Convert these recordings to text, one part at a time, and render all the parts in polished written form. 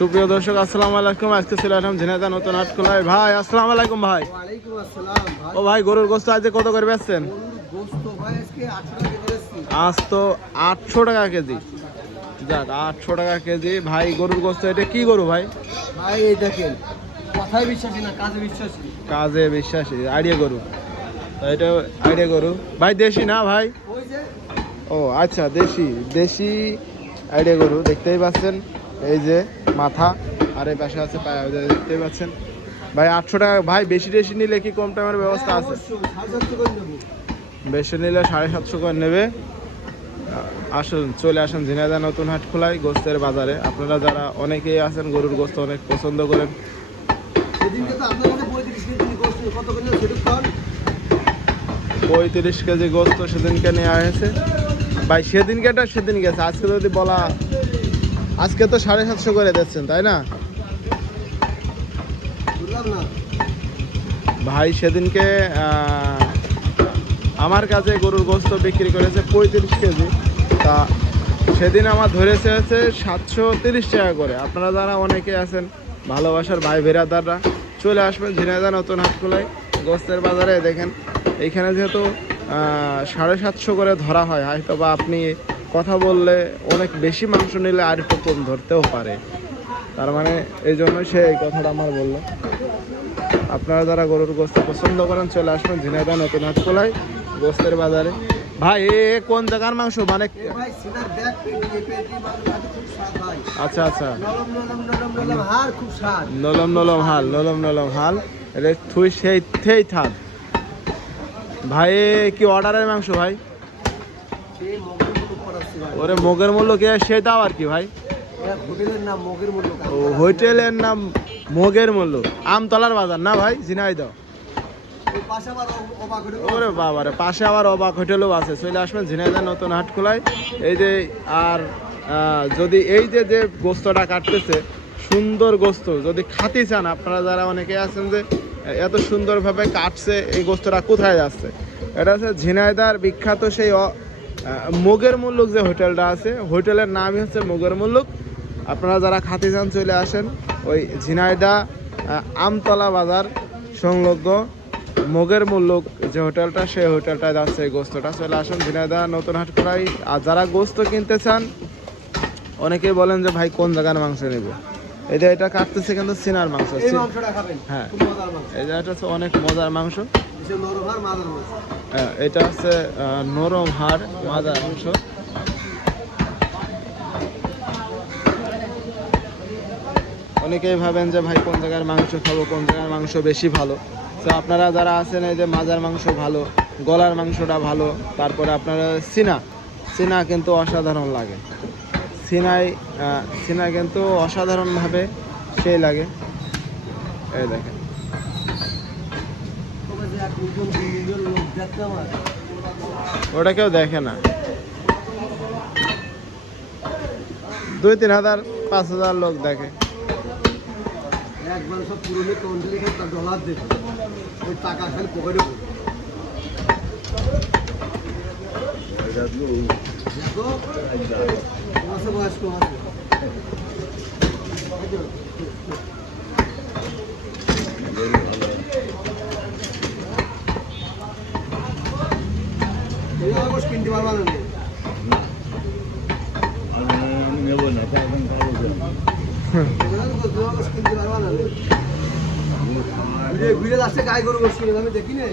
সুপ্রিয় দর্শক আসসালামু আলাইকুম। আজকে ছিলাম ঝিনাইদহ নতুন হাটখোলায়। ভাই আসসালামু আলাইকুম। ভাই ওয়ালাইকুম আসসালাম ভাই। ও ভাই, গরুর গোস্ত আজকে কত করে বেচছেন? গরুর গোশত ভাই আজকে 800 টাকা বেচছি। আজ তো 800 টাকা কেজি। যাক, 800 টাকা কেজি। ভাই গরুর গোস্ত, এটা কি গরু ভাই? ভাই এই দেখেন, কথায় বিশ্বাসী না, কাজে বিশ্বাসী। কাজে বিশ্বাসী, আইডিয়া গরু। তো এটা আইডিয়া গরু ভাই, দেশি না ভাই? ওই যে ও আচ্ছা, দেশি দেশি আইডিয়া গরু দেখতেই পাচ্ছেন। এই যে মাথা, আর এই পাশে আছে পায়া, দেখতেই পাচ্ছেন ভাই। 800 টাকা ভাই। বেশি বেশি নিলে কি কম টাইমের ব্যবস্থা আছে? অবশ্যই 750 করে নেব। বেশি নিলে 750 করে নেবে। আসুন, চলে আসুন ঝিনাইদহ নতুন হাটখোলায় গোস্তের বাজারে। আপনারা যারা অনেকেই আছেন গরুর গোস্ত অনেক পছন্দ করেন। সেদিনকে তো আপনার কাছে 35 কেজি গোশত কত করে নিল সেটা কোন? 35 কেজি গোস্ত সেদিনকে নেওয়া হয়েছে ভাই। সেদিন গেছে। আজকে যদি বলা, আজকে তো 750 করে দিচ্ছেন তাই না বুঝলাম না ভাই? সেদিনকে আমার কাছে গরুর গোস্ত বিক্রি করেছে 35 কেজি। তা সেদিন আমার ধরেছে হচ্ছে 730 টাকা করে। আপনারা যারা অনেকে আছেন ভালোবাসার ভাই বেরাদাররা, চলে আসবেন ঝিনাইদহ নতুন হাটখোলায় গোস্তের বাজারে। দেখেন এইখানে যেহেতু 750 করে ধরা হয়, হয়তো বা আপনি কথা বললে অনেক বেশি মাংস নিলে আর একটু কম ধরতেও পারে। তার মানে এই জন্যই সে এই কথাটা আমার বললো। আপনারা যারা গরুর গোস্ত পছন্দ করেন চলে আসবেন ঝিনাইদহ নতুন হাটখোলায় গোস্তের বাজারে। ভাই এ কোন জায়গার মাংস মানে? ভাই সিনার ব্যাক পেটি মাংস খাতে খুব স্বাদ ভাই। আচ্ছা আচ্ছা, নরম নরম নরম নরম হাড়, খুব স্বাদ। নলম নলম হাল, নলম নলম হাল। এটা থুই সেই থাক ভাই। এ কি অর্ডারের মাংস ভাই? সেই মগের মূল্য পড়াচ্ছে ভাই। ওরে মোগের মূল্য কে সেই দাও আর কি ভাই? এটা হোটেলের নাম মগের মূল্য। ও, হোটেলের নাম মোগের মূল্য। আমতলার বাজার না ভাই ঝিনাইদহ? ওই পাশে আবার অবাক হয়ে ওরে বাবারে, পাশে আবার অবাক হোটেলও আছে। চলে আসবেন ঝিনাইদহ নতুন হাটখোলায়। এই যে আর যদি এই যে যে গোস্তটা কাটতেছে, সুন্দর গোস্ত যদি খাতে চান, আপনারা যারা অনেকে আছেন যে এত সুন্দরভাবে কাটছে, এই গোস্তটা কোথায় যাচ্ছে? এটা হচ্ছে ঝিনাইদহর বিখ্যাত সেই মোগের মুল্লুক যে হোটেলটা আছে, হোটেলের নামই হচ্ছে মোগের মুল্লুক। আপনারা যারা খাতে চান চলে আসেন ওই ঝিনাইদহ আমতলা বাজার সংলগ্ন মোগের মুল্লুক যে হোটেলটা, সেই হোটেলটায় যাচ্ছে এই গোস্তটা। চলে আসুন ঝিনাইদহ নতুন হাটখোলায়। আর যারা গোস্ত কিনতে চান, অনেকেই বলেন যে ভাই কোন জায়গার মাংস নেব, এই যে এটা কাটতেছে কিন্তু সিনার মাংস। এই মাংসটা খাবেন, হ্যাঁ, খুব মজার মাংস। এই যে এটা হচ্ছে অনেক মজার মাংস। এসব নরম হাড়, মাজার মাংস। হ্যাঁ, এটা হচ্ছে নরম হাড় মাজার মাংস। অনেকেই ভাবেন যে ভাই কোন জায়গার মাংস খাবো, কোন জায়গার মাংস বেশি ভালো। তো আপনারা যারা আছেন, এই যে মাজার মাংস ভালো, গলার মাংসটা ভালো, তারপরে আপনারা সিনা কিন্তু অসাধারণ লাগে। সিনা কিন্তু অসাধারণভাবে সেই লাগে। এই দেখেন, তবে যে এক দুজন তিনজন লোক দেখতে আমার ওটা কেউ দেখে না। 2-3 হাজার 5,000 লোক দেখে। একবার সব পুরনো কন্ট্রি তার ডলার দেবে, ওই টাকা খালি পকেটে পড়ে। বয়স কম আছে। কিনতে পারবা না, কিনতে পারবা না। ঘুরে আসছে গায়ে গরু বসে, আমি দেখি না।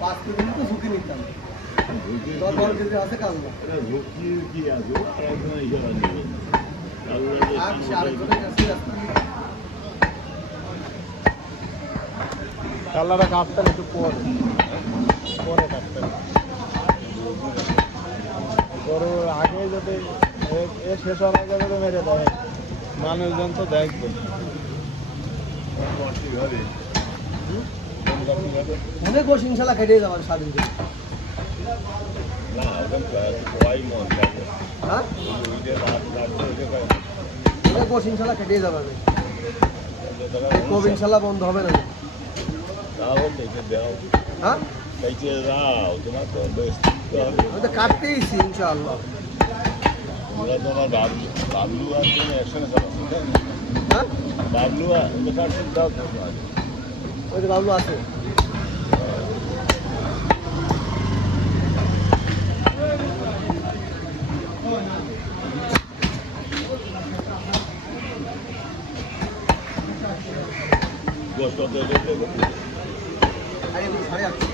পাঁচ কেজি তো ঝুঁকি নিতাম, 10-12 কেজি আছে কাজলা। কাল্লাটা কাটতেন একটু পরে কাটতেন। গরু আগে যদি এ শেষ হওয়ার আগে যদি মেরে দেয়, মানুষজন তো দেখবে। অনেক গোশ ইনশাল্লাহ কেটে যাবেন স্বাধীন করে হ্যাঁ অনেক গোশ ইনশাল্লাহ কেটে যাবে কব ইনশাল্লাহ বন্ধ হবে না হ্যাঁ আমি তো কাটতেইছি ইনশাআল্লাহ হ্যাঁ ওই যে বাবলু আছে সাড়ে আটশো